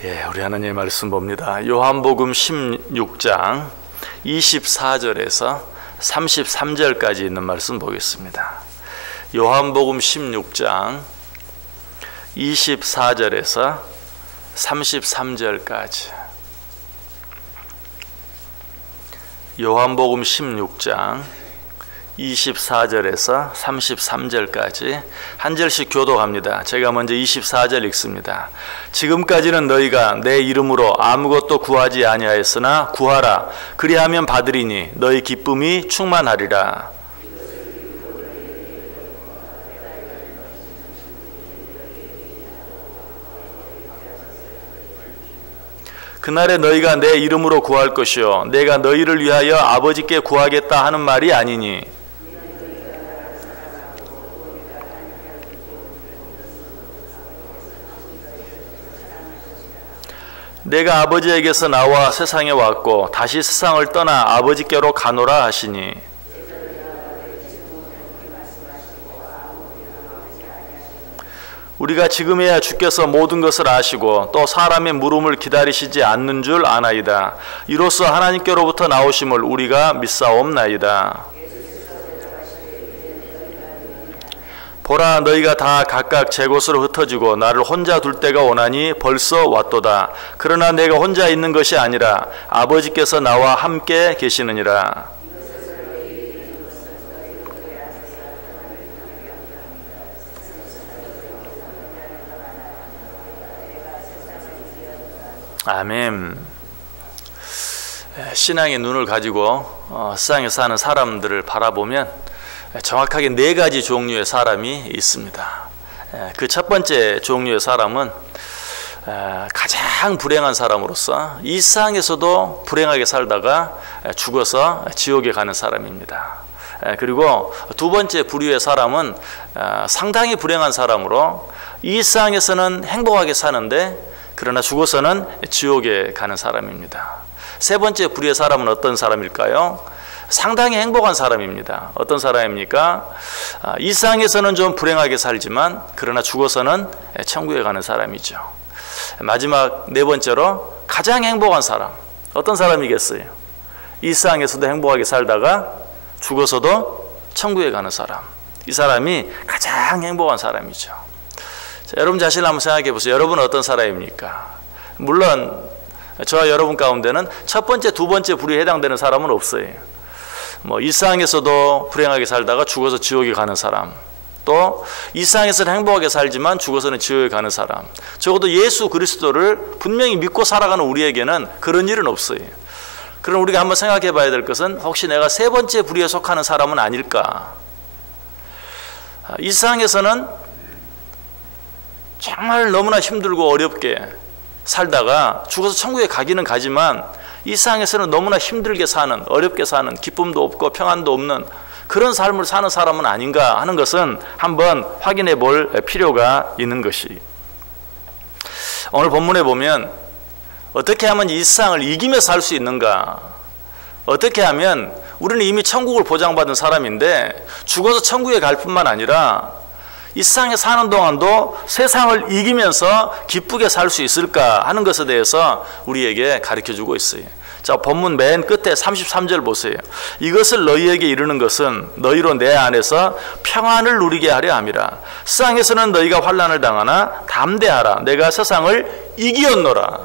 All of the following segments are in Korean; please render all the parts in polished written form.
우리 하나님의 말씀 봅니다. 요한복음 16장 24절에서 33절까지 있는 말씀 보겠습니다. 요한복음 16장 24절에서 33절까지. 요한복음 16장 24절에서 33절까지 한 절씩 교독합니다. 제가 먼저 24절 읽습니다. 지금까지는 너희가 내 이름으로 아무것도 구하지 아니하였으나 구하라. 그리하면 받으리니 너희 기쁨이 충만하리라. 그날에 너희가 내 이름으로 구할 것이요 내가 너희를 위하여 아버지께 구하겠다 하는 말이 아니니 내가 아버지에게서 나와 세상에 왔고 다시 세상을 떠나 아버지께로 가노라 하시니 우리가 지금에야 주께서 모든 것을 아시고 또 사람의 물음을 기다리시지 않는 줄 아나이다. 이로써 하나님께로부터 나오심을 우리가 믿사옵나이다. 보라 너희가 다 각각 제 곳으로 흩어지고 나를 혼자 둘 때가 오나니 벌써 왔도다. 그러나 내가 혼자 있는 것이 아니라 아버지께서 나와 함께 계시느니라. 아멘. 신앙의 눈을 가지고 세상에 사는 사람들을 바라보면 정확하게 네 가지 종류의 사람이 있습니다. 그 첫 번째 종류의 사람은 가장 불행한 사람으로서 이 세상에서도 불행하게 살다가 죽어서 지옥에 가는 사람입니다. 그리고 두 번째 부류의 사람은 상당히 불행한 사람으로 이 세상에서는 행복하게 사는데 그러나 죽어서는 지옥에 가는 사람입니다. 세 번째 부류의 사람은 어떤 사람일까요? 상당히 행복한 사람입니다. 어떤 사람입니까? 이 세상에서는 좀 불행하게 살지만 그러나 죽어서는 천국에 가는 사람이죠. 마지막 네 번째로 가장 행복한 사람. 어떤 사람이겠어요? 이 세상에서도 행복하게 살다가 죽어서도 천국에 가는 사람. 이 사람이 가장 행복한 사람이죠. 자, 여러분 자신을 한번 생각해 보세요. 여러분은 어떤 사람입니까? 물론 저와 여러분 가운데는 첫 번째, 두 번째 부류에 해당되는 사람은 없어요. 이 세상에서도 불행하게 살다가 죽어서 지옥에 가는 사람, 또 이 세상에서는 행복하게 살지만 죽어서는 지옥에 가는 사람, 적어도 예수 그리스도를 분명히 믿고 살아가는 우리에게는 그런 일은 없어요. 그럼 우리가 한번 생각해 봐야 될 것은 혹시 내가 세 번째 부류에 속하는 사람은 아닐까? 이 세상에서는 정말 너무나 힘들고 어렵게 살다가 죽어서 천국에 가기는 가지만 이 세상에서는 너무나 힘들게 사는, 어렵게 사는, 기쁨도 없고 평안도 없는 그런 삶을 사는 사람은 아닌가 하는 것은 한번 확인해 볼 필요가 있는 것이. 오늘 본문에 보면 어떻게 하면 이 세상을 이기며 살 수 있는가? 어떻게 하면 우리는 이미 천국을 보장받은 사람인데 죽어서 천국에 갈 뿐만 아니라 이 세상에 사는 동안도 세상을 이기면서 기쁘게 살 수 있을까 하는 것에 대해서 우리에게 가르쳐주고 있어요. 자, 본문 맨 끝에 33절 보세요. 이것을 너희에게 이르는 것은 너희로 내 안에서 평안을 누리게 하려 함이라. 세상에서는 너희가 환난을 당하나 담대하라. 내가 세상을 이기었노라.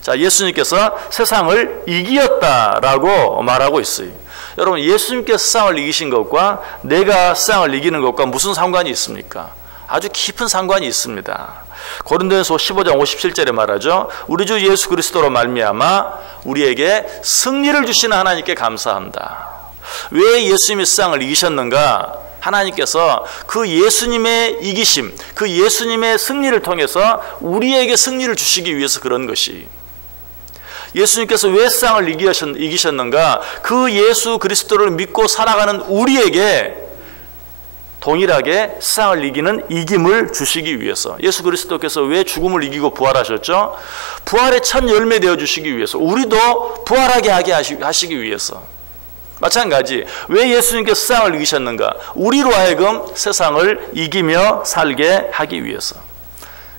자, 예수님께서 세상을 이기었다라고 말하고 있어요. 여러분, 예수님께서 세상을 이기신 것과 내가 세상을 이기는 것과 무슨 상관이 있습니까? 아주 깊은 상관이 있습니다. 고린도전서 15장 57절에 말하죠. 우리 주 예수 그리스도로 말미암아 우리에게 승리를 주시는 하나님께 감사합니다. 왜 예수님이 세상을 이기셨는가? 하나님께서 그 예수님의 이기심, 그 예수님의 승리를 통해서 우리에게 승리를 주시기 위해서 그런 것이. 예수님께서 왜 세상을 이기셨는가? 그 예수 그리스도를 믿고 살아가는 우리에게 동일하게 세상을 이기는 이김을 주시기 위해서. 예수 그리스도께서 왜 죽음을 이기고 부활하셨죠? 부활의 첫 열매 되어 주시기 위해서. 우리도 부활하게 하게 하시기 위해서. 마찬가지, 왜 예수님께서 세상을 이기셨는가? 우리로 하여금 세상을 이기며 살게 하기 위해서.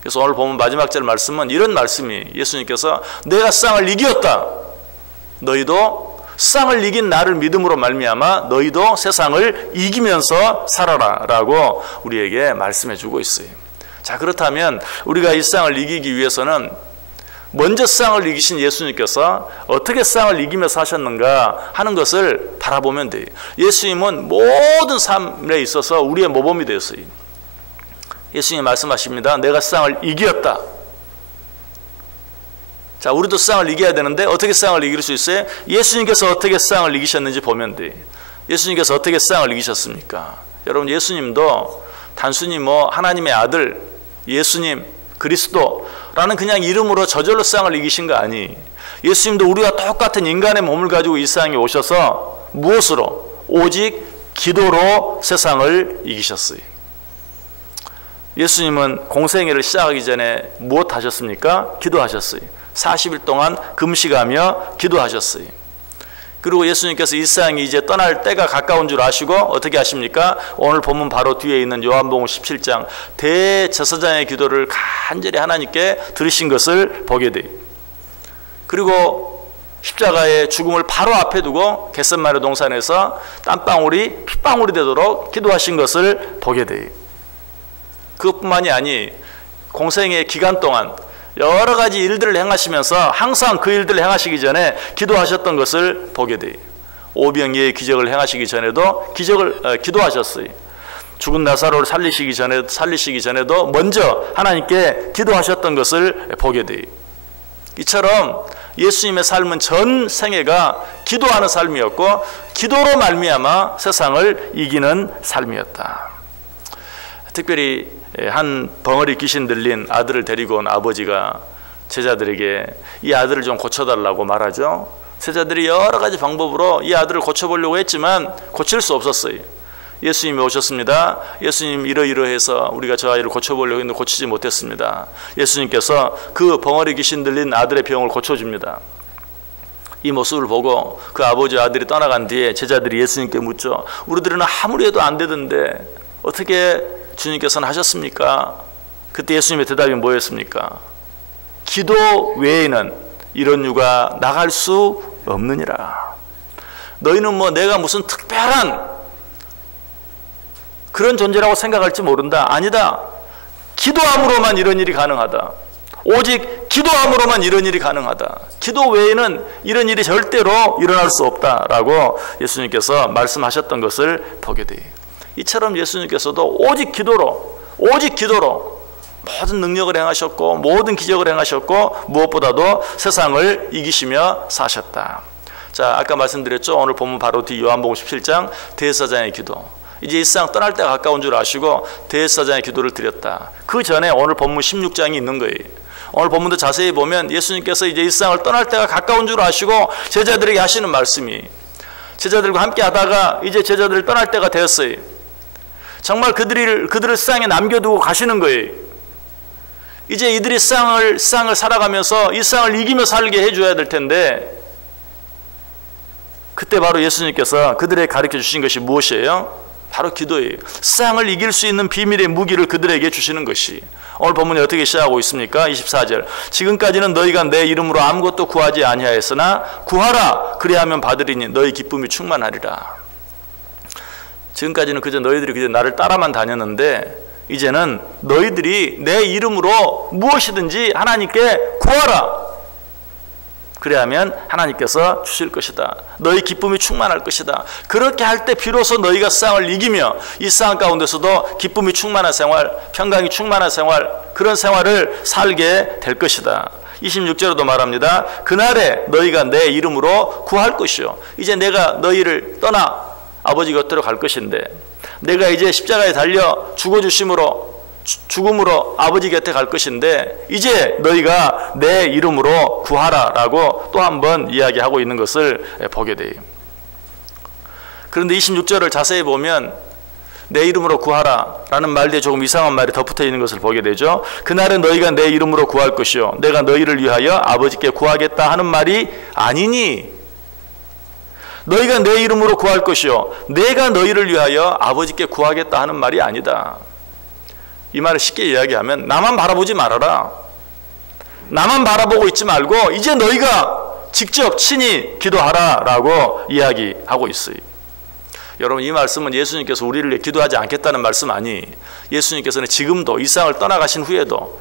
그래서 오늘 보면 마지막 절 말씀은 이런 말씀이, 예수님께서 내가 세상을 이겼다. 너희도 세상을 이긴 나를 믿음으로 말미암아 너희도 세상을 이기면서 살아라 라고 우리에게 말씀해 주고 있어요. 자, 그렇다면 우리가 이 세상을 이기기 위해서는 먼저 세상을 이기신 예수님께서 어떻게 세상을 이기며 사셨는가 하는 것을 바라보면 돼요. 예수님은 모든 삶에 있어서 우리의 모범이 되었어요. 예수님이 말씀하십니다. 내가 세상을 이겼다. 자, 우리도 세상을 이겨야 되는데 어떻게 세상을 이길 수 있어요? 예수님께서 어떻게 세상을 이기셨는지 보면 돼요. 예수님께서 어떻게 세상을 이기셨습니까? 여러분, 예수님도 단순히 하나님의 아들, 예수님, 그리스도라는 그냥 이름으로 저절로 세상을 이기신 거 아니. 예수님도 우리와 똑같은 인간의 몸을 가지고 이 세상에 오셔서 무엇으로? 오직 기도로 세상을 이기셨어요. 예수님은 공생애를 시작하기 전에 무엇 하셨습니까? 기도하셨어요. 40일 동안 금식하며 기도하셨어요. 그리고 예수님께서 이 세상이 이제 떠날 때가 가까운 줄 아시고 어떻게 하십니까? 오늘 본문 바로 뒤에 있는 요한복음 17장 대제사장의 기도를 간절히 하나님께 들으신 것을 보게 돼요. 그리고 십자가의 죽음을 바로 앞에 두고 겟세마네 동산에서 땀방울이 핏방울이 되도록 기도하신 것을 보게 돼요. 그것뿐만이 아니 공생의 기간 동안 여러 가지 일들을 행하시면서 항상 그 일들을 행하시기 전에 기도하셨던 것을 보게 돼요. 오병이의 기적을 행하시기 전에도 기도하셨어요. 죽은 나사로를 살리시기 전에도 먼저 하나님께 기도하셨던 것을 보게 돼요. 이처럼 예수님의 삶은 전 생애가 기도하는 삶이었고 기도로 말미암아 세상을 이기는 삶이었다. 특별히 한 벙어리 귀신 들린 아들을 데리고 온 아버지가 제자들에게 이 아들을 좀 고쳐달라고 말하죠. 제자들이 여러 가지 방법으로 이 아들을 고쳐보려고 했지만 고칠 수 없었어요. 예수님이 오셨습니다. 예수님 이러이러해서 우리가 저 아이를 고쳐보려고 했는데 고치지 못했습니다. 예수님께서 그 벙어리 귀신 들린 아들의 병을 고쳐줍니다. 이 모습을 보고 그 아버지 아들이 떠나간 뒤에 제자들이 예수님께 묻죠. 우리들은 아무리 해도 안 되던데 어떻게 주님께서는 하셨습니까? 그때 예수님의 대답이 뭐였습니까? 기도 외에는 이런 유가 나갈 수 없느니라. 너희는 내가 무슨 특별한 그런 존재라고 생각할지 모른다. 아니다. 기도함으로만 이런 일이 가능하다. 오직 기도함으로만 이런 일이 가능하다. 기도 외에는 이런 일이 절대로 일어날 수 없다라고 예수님께서 말씀하셨던 것을 보게 돼요. 이처럼 예수님께서도 오직 기도로 모든 능력을 행하셨고 모든 기적을 행하셨고 무엇보다도 세상을 이기시며 사셨다. 자, 아까 말씀드렸죠. 오늘 본문 바로 뒤 요한복음 17장 대제사장의 기도. 이제 이 세상 떠날 때가 가까운 줄 아시고 대제사장의 기도를 드렸다. 그 전에 오늘 본문 16장이 있는 거예요. 오늘 본문도 자세히 보면 예수님께서 이제 이 세상을 떠날 때가 가까운 줄 아시고 제자들에게 하시는 말씀이, 제자들과 함께 하다가 이제 제자들을 떠날 때가 되었어요. 정말 그들을 세상에 남겨두고 가시는 거예요. 이제 이들이 세상을 살아가면서 이 세상을 이기며 살게 해줘야 될 텐데, 그때 바로 예수님께서 그들에게 가르쳐 주신 것이 무엇이에요? 바로 기도예요. 세상을 이길 수 있는 비밀의 무기를 그들에게 주시는 것이. 오늘 본문이 어떻게 시작하고 있습니까? 24절. 지금까지는 너희가 내 이름으로 아무것도 구하지 아니하였으나 구하라 그리하면 받으리니 너희 기쁨이 충만하리라. 지금까지는 너희들이 그저 나를 따라만 다녔는데 이제는 너희들이 내 이름으로 무엇이든지 하나님께 구하라. 그래야면 하나님께서 주실 것이다. 너희 기쁨이 충만할 것이다. 그렇게 할 때 비로소 너희가 세상을 이기며 이 세상 가운데서도 기쁨이 충만한 생활, 평강이 충만한 생활, 그런 생활을 살게 될 것이다. 26절에도 말합니다. 그날에 너희가 내 이름으로 구할 것이요. 이제 내가 너희를 떠나 아버지 곁으로 갈 것인데, 내가 이제 십자가에 달려 죽음으로 아버지 곁에 갈 것인데 이제 너희가 내 이름으로 구하라라고 또 한 번 이야기하고 있는 것을 보게 돼요. 그런데 26절을 자세히 보면 내 이름으로 구하라라는 말 뒤에 조금 이상한 말이 덧붙어 있는 것을 보게 되죠. 그날은 너희가 내 이름으로 구할 것이요 내가 너희를 위하여 아버지께 구하겠다 하는 말이 아니니, 너희가 내 이름으로 구할 것이요 내가 너희를 위하여 아버지께 구하겠다 하는 말이 아니다. 이 말을 쉽게 이야기하면 나만 바라보지 말아라. 나만 바라보고 있지 말고 이제 너희가 직접 친히 기도하라 라고 이야기하고 있어요. 여러분, 이 말씀은 예수님께서 우리를 위해 기도하지 않겠다는 말씀 아니, 예수님께서는 지금도 이 세상을 떠나가신 후에도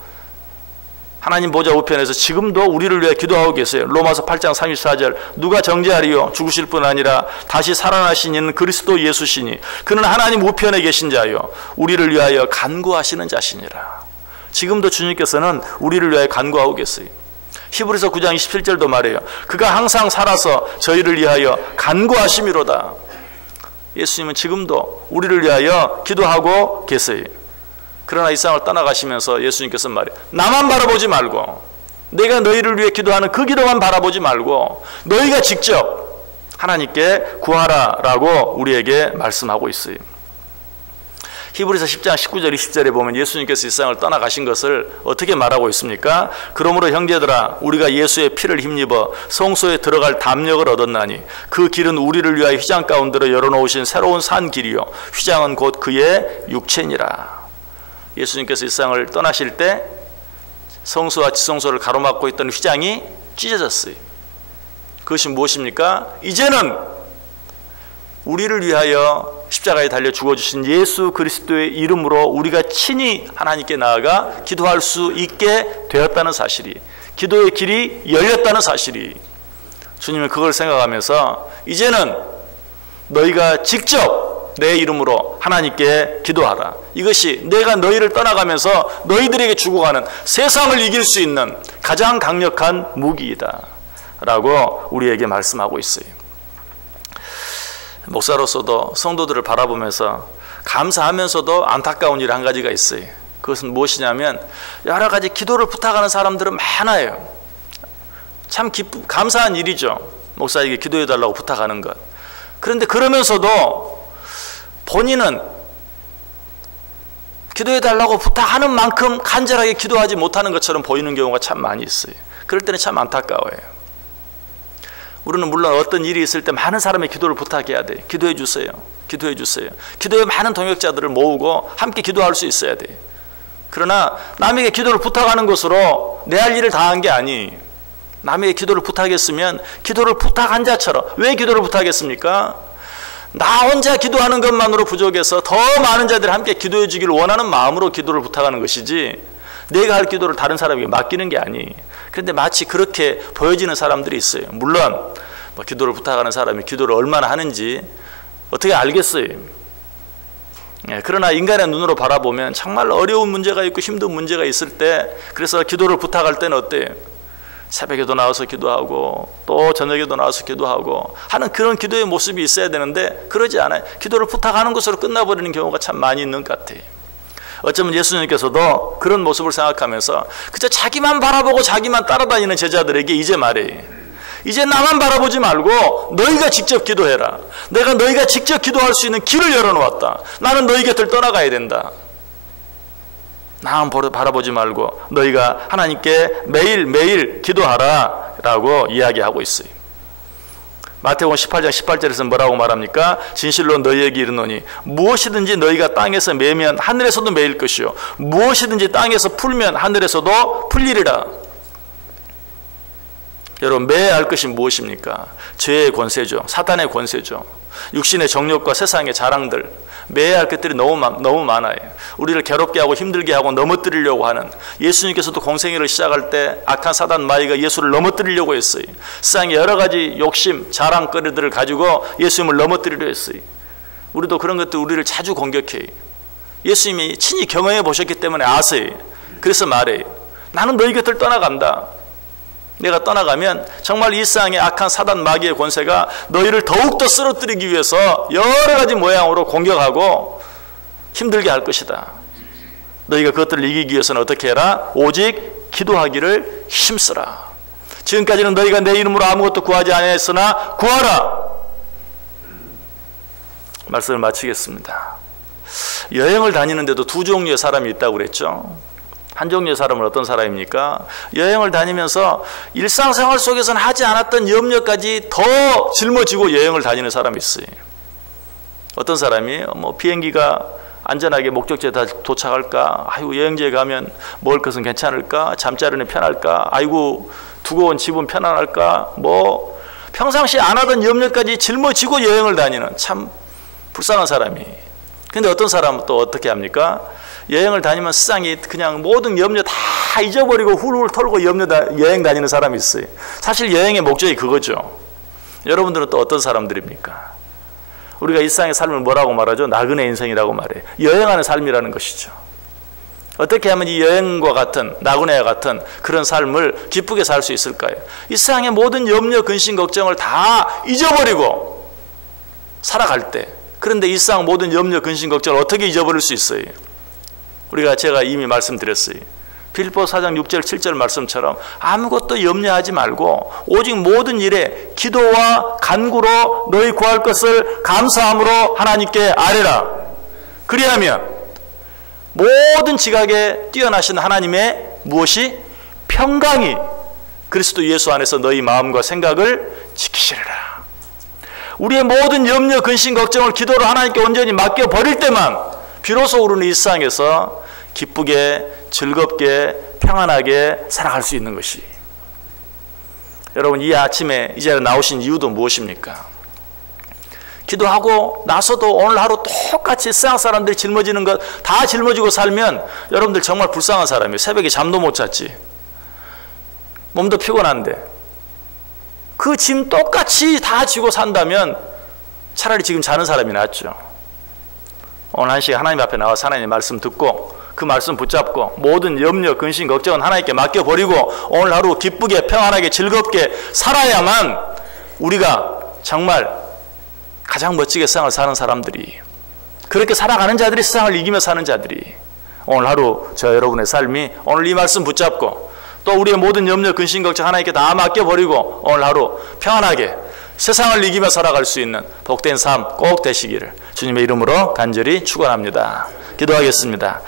하나님 보좌 우편에서 지금도 우리를 위해 기도하고 계세요. 로마서 8장 34절 누가 정죄하리요? 죽으실 뿐 아니라 다시 살아나신 이는 그리스도 예수시니 그는 하나님 우편에 계신 자요 우리를 위하여 간구하시는 자시니라. 지금도 주님께서는 우리를 위하여 간구하고 계세요. 히브리서 9장 27절도 말해요. 그가 항상 살아서 저희를 위하여 간구하심이로다. 예수님은 지금도 우리를 위하여 기도하고 계세요. 그러나 이 세상을 떠나가시면서 예수님께서 말해요. 나만 바라보지 말고 내가 너희를 위해 기도하는 그 기도만 바라보지 말고 너희가 직접 하나님께 구하라라고 우리에게 말씀하고 있어요. 히브리서 10장 19절 20절에 보면 예수님께서 이 세상을 떠나가신 것을 어떻게 말하고 있습니까? 그러므로 형제들아 우리가 예수의 피를 힘입어 성소에 들어갈 담력을 얻었나니 그 길은 우리를 위하여 휘장 가운데로 열어놓으신 새로운 산 길이요 휘장은 곧 그의 육체니라. 예수님께서 이 세상을 떠나실 때 성소와 지성소를 가로막고 있던 휘장이 찢어졌어요. 그것이 무엇입니까? 이제는 우리를 위하여 십자가에 달려 죽어주신 예수 그리스도의 이름으로 우리가 친히 하나님께 나아가 기도할 수 있게 되었다는 사실이, 기도의 길이 열렸다는 사실이, 주님은 그걸 생각하면서 이제는 너희가 직접 내 이름으로 하나님께 기도하라. 이것이 내가 너희를 떠나가면서 너희들에게 주고 가는 세상을 이길 수 있는 가장 강력한 무기이다 라고 우리에게 말씀하고 있어요. 목사로서도 성도들을 바라보면서 감사하면서도 안타까운 일 한 가지가 있어요. 그것은 무엇이냐면 여러 가지 기도를 부탁하는 사람들은 많아요. 참 감사한 일이죠. 목사에게 기도해달라고 부탁하는 것. 그런데 그러면서도 본인은 기도해달라고 부탁하는 만큼 간절하게 기도하지 못하는 것처럼 보이는 경우가 참 많이 있어요. 그럴 때는 참 안타까워요. 우리는 물론 어떤 일이 있을 때 많은 사람의 기도를 부탁해야 돼요. 기도해 주세요. 기도해 주세요. 기도에 많은 동역자들을 모으고 함께 기도할 수 있어야 돼요. 그러나 남에게 기도를 부탁하는 것으로 내 할 일을 다 한 게 아니, 남에게 기도를 부탁했으면 기도를 부탁한 자처럼, 왜 기도를 부탁했습니까? 나 혼자 기도하는 것만으로 부족해서 더 많은 자들이 함께 기도해 주기를 원하는 마음으로 기도를 부탁하는 것이지 내가 할 기도를 다른 사람에게 맡기는 게 아니. 그런데 마치 그렇게 보여지는 사람들이 있어요. 물론 기도를 부탁하는 사람이 기도를 얼마나 하는지 어떻게 알겠어요. 그러나 인간의 눈으로 바라보면 정말 어려운 문제가 있고 힘든 문제가 있을 때, 그래서 기도를 부탁할 때는 어때요? 새벽에도 나와서 기도하고 또 저녁에도 나와서 기도하고 하는 그런 기도의 모습이 있어야 되는데 그러지 않아요. 기도를 부탁하는 것으로 끝나버리는 경우가 참 많이 있는 것 같아요. 어쩌면 예수님께서도 그런 모습을 생각하면서 그저 자기만 바라보고 자기만 따라다니는 제자들에게 이제 말해요. 이제 나만 바라보지 말고 너희가 직접 기도해라. 내가 너희가 직접 기도할 수 있는 길을 열어놓았다. 나는 너희 곁을 떠나가야 된다. 나만 바라보지 말고 너희가 하나님께 매일매일 기도하라 라고 이야기하고 있어요. 마태복음 18장 18절에서 뭐라고 말합니까? 진실로 너희에게 이르노니 무엇이든지 너희가 땅에서 매면 하늘에서도 매일 것이요 무엇이든지 땅에서 풀면 하늘에서도 풀리리라. 여러분, 매야 할 것이 무엇입니까? 죄의 권세죠. 사탄의 권세죠. 육신의 정욕과 세상의 자랑들, 매야 할 것들이 너무 많아요. 우리를 괴롭게 하고 힘들게 하고 넘어뜨리려고 하는, 예수님께서도 공생애를 시작할 때 악한 사단 마귀가 예수를 넘어뜨리려고 했어요. 세상의 여러 가지 욕심, 자랑거리들을 가지고 예수님을 넘어뜨리려 했어요. 우리도 그런 것들 우리를 자주 공격해요. 예수님이 친히 경험해 보셨기 때문에 아세요. 그래서 말해요. 나는 너희 곁을 떠나간다. 내가 떠나가면 정말 이 세상의 악한 사단 마귀의 권세가 너희를 더욱더 쓰러뜨리기 위해서 여러 가지 모양으로 공격하고 힘들게 할 것이다. 너희가 그것들을 이기기 위해서는 어떻게 해라? 오직 기도하기를 힘쓰라. 지금까지는 너희가 내 이름으로 아무것도 구하지 아니하였으나 구하라. 말씀을 마치겠습니다. 여행을 다니는데도 두 종류의 사람이 있다고 그랬죠. 한 종류의 사람은 어떤 사람입니까? 여행을 다니면서 일상생활 속에서는 하지 않았던 염려까지 더 짊어지고 여행을 다니는 사람이 있어요. 어떤 사람이에요? 비행기가 안전하게 목적지에 다 도착할까? 아이고 여행지에 가면 먹을 것은 괜찮을까? 잠자리는 편할까? 아이고 두고 온 집은 편안할까? 뭐 평상시에 안 하던 염려까지 짊어지고 여행을 다니는 참 불쌍한 사람이. 근데 어떤 사람은 또 어떻게 합니까? 여행을 다니면 세상에 그냥 모든 염려 다 잊어버리고 훌훌 털고 여행 다니는 사람이 있어요. 사실 여행의 목적이 그거죠. 여러분들은 또 어떤 사람들입니까? 우리가 일상의 삶을 뭐라고 말하죠? 나그네 인생이라고 말해요. 여행하는 삶이라는 것이죠. 어떻게 하면 이 여행과 같은 나그네와 같은 그런 삶을 기쁘게 살 수 있을까요? 이 세상의 모든 염려, 근심, 걱정을 다 잊어버리고 살아갈 때, 그런데 이 세상 모든 염려, 근심, 걱정을 어떻게 잊어버릴 수 있어요? 제가 이미 말씀드렸어요. 빌립보서 4장 6절 7절 말씀처럼 아무것도 염려하지 말고 오직 모든 일에 기도와 간구로 너희 구할 것을 감사함으로 하나님께 아뢰라. 그리하면 모든 지각에 뛰어나신 하나님의 무엇이? 평강이 그리스도 예수 안에서 너희 마음과 생각을 지키시리라. 우리의 모든 염려, 근심, 걱정을 기도로 하나님께 온전히 맡겨버릴 때만 비로소 우리는 이 세상에서 기쁘게 즐겁게 평안하게 살아갈 수 있는 것이. 여러분 이 아침에 이 자리에 나오신 이유도 무엇입니까? 기도하고 나서도 오늘 하루 똑같이 세상 사람들이 짊어지는 것 다 짊어지고 살면 여러분들 정말 불쌍한 사람이에요. 새벽에 잠도 못 잤지. 몸도 피곤한데 그 짐 똑같이 다 지고 산다면 차라리 지금 자는 사람이 낫죠. 오늘 한 시간 하나님 앞에 나와서 하나님의 말씀 듣고 그 말씀 붙잡고 모든 염려, 근심, 걱정은 하나님께 맡겨버리고 오늘 하루 기쁘게 평안하게 즐겁게 살아야만 우리가 정말 가장 멋지게 세상을 사는 사람들이, 그렇게 살아가는 자들이 세상을 이기며 사는 자들이, 오늘 하루 저 여러분의 삶이 오늘 이 말씀 붙잡고 또 우리의 모든 염려, 근심, 걱정 하나님께 다 맡겨버리고 오늘 하루 평안하게 세상을 이기며 살아갈 수 있는 복된 삶 꼭 되시기를 주님의 이름으로 간절히 축원합니다. 기도하겠습니다.